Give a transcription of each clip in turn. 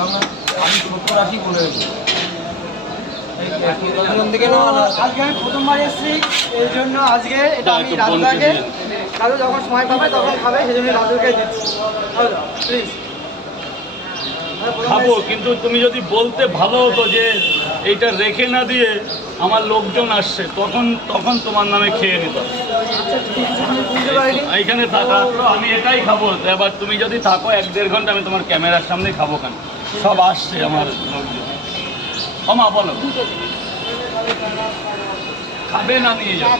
বললাম না আমি সত্তর আশি বলে দেবো আজকে আমি প্রথমবার এসেছি এই জন্য আজকে এটা আমি রাজুদাকে রাজু যখন সময় পাবে তখন খাবে সেই জন্য রাজুকে দিচ্ছি প্লিজ খাব কিন্তু তুমি যদি বলতে ভালো হতো যে এইটা রেখে না দিয়ে আমার লোকজন আসছে তখন তখন তোমার নামে খেয়ে নিতাম। বুঝতে পারিনি। এইখানে থাকা আমি এটাই খাব। এবার তুমি যদি থাকো এক দেড় ঘণ্টা আমি তোমার ক্যামেরার সামনে খাব কেন? সব আসছে আমার লোকজন ক্ষমা বলো। খাবে না নিয়ে যাও।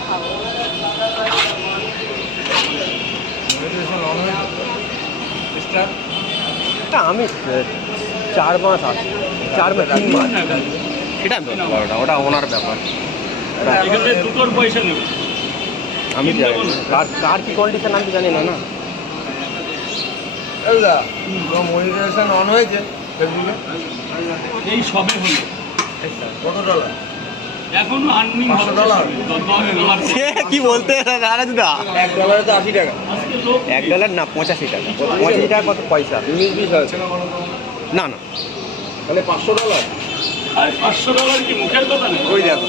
আমি চার মাস আছি। চার মাস তিন মাস। সেটা বলতে ওটা ওনার ব্যাপার। ওটা এখানে দুটোর পয়সা নেবে। আমি জানি কার কার কি কন্ডিশন আমি জানি না না। মনিটাইজেশন অন হয়েছে ফেসবুকে এই সবে হলো। কত ডলার এখনও আর্নিং পাঁচশো ডলার? সে কি বলতে দাদা? এক ডলারে তো আশি টাকা। এক ডলার না পঁচাশি টাকা। পঁচাশি টাকা কত? পয়সা। ইংলিশ বিশ আছে না না। তাহলে পাঁচশো ডলার আর পাঁচশো ডলার কি মুখের কথা নেই ওই দেখো।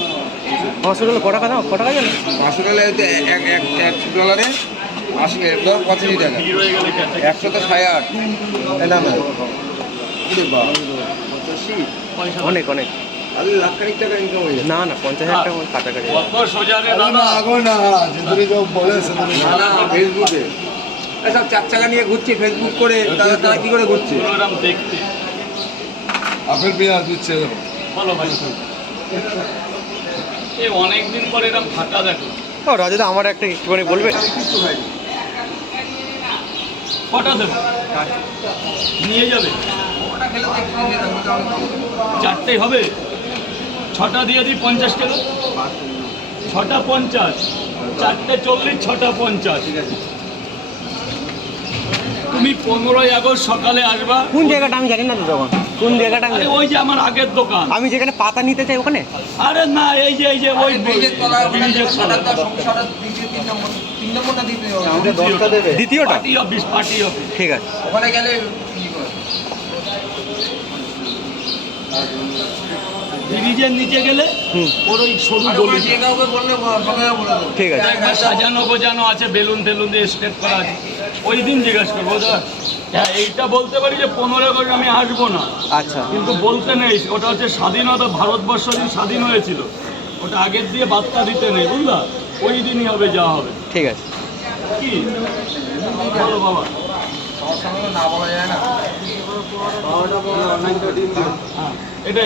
পাঁচশো ডলার ক টাকা দাও ক টাকা জানো? পাঁচশো ডলার হচ্ছে এক এক এক ডলারে আশি পঁচাশি টাকা। একশো তো সাড়ে আট। না। অনেক অনেক। তাহলে লাখ খানিক টাকা ইনকাম না না পঞ্চাশ হাজার টাকা কাছাকাছি ফেসবুকে। এসব চার চাকা নিয়ে ঘুরছি ফেসবুক করে তারা তারা কি করে ঘুরছে? আপেল পেঁয়াজ দিচ্ছে বলো ভাই। অনেকদিন পরে এরকম ফাটা দেখো। ও রাজুদা আমার একটা একটুখানি বলবে? কটা দেবো? নিয়ে যাবে? চারটেই হবে। ছটা দিয়ে দিই পঞ্চাশ কিলো। ছটা পঞ্চাশ। চারটে চল্লিশ ছটা পঞ্চাশ। তুমি পনেরোই আগস্ট সকালে আসবা। কোন জায়গাটা আমি জানি না তো তখন। কোন জায়গাটা আমি। ওই যে আমার আগের দোকান। আমি যেখানে পাতা নিতে চাই ওখানে? আরে না এই যে এই যে ওই দ্বিতীয়টা। পার্টি অফিস পার্টি অফিস ঠিক আছে। ওখানে গেলে ব্রিজের নিচে গেলে হুম। ওর ওই সরু গলি ঠিক আছে। একবার সাজানো গোজানো আছে বেলুন টেলুন দিয়ে স্টেট করা আছে। ওই দিন জিজ্ঞেস করব হ্যাঁ এইটা বলতে পারি যে পনেরো করে আমি আসব না। আচ্ছা। কিন্তু বলতে নেই ওটা হচ্ছে স্বাধীনতা ভারতবর্ষ দিন স্বাধীন হয়েছিল। ওটা আগের দিয়ে বার্তা দিতে নেই বুঝলা? ওই দিনই হবে যাওয়া হবে। ঠিক আছে। কি? বলো বাবা। সবার সঙ্গে না বলা যায় না। এটা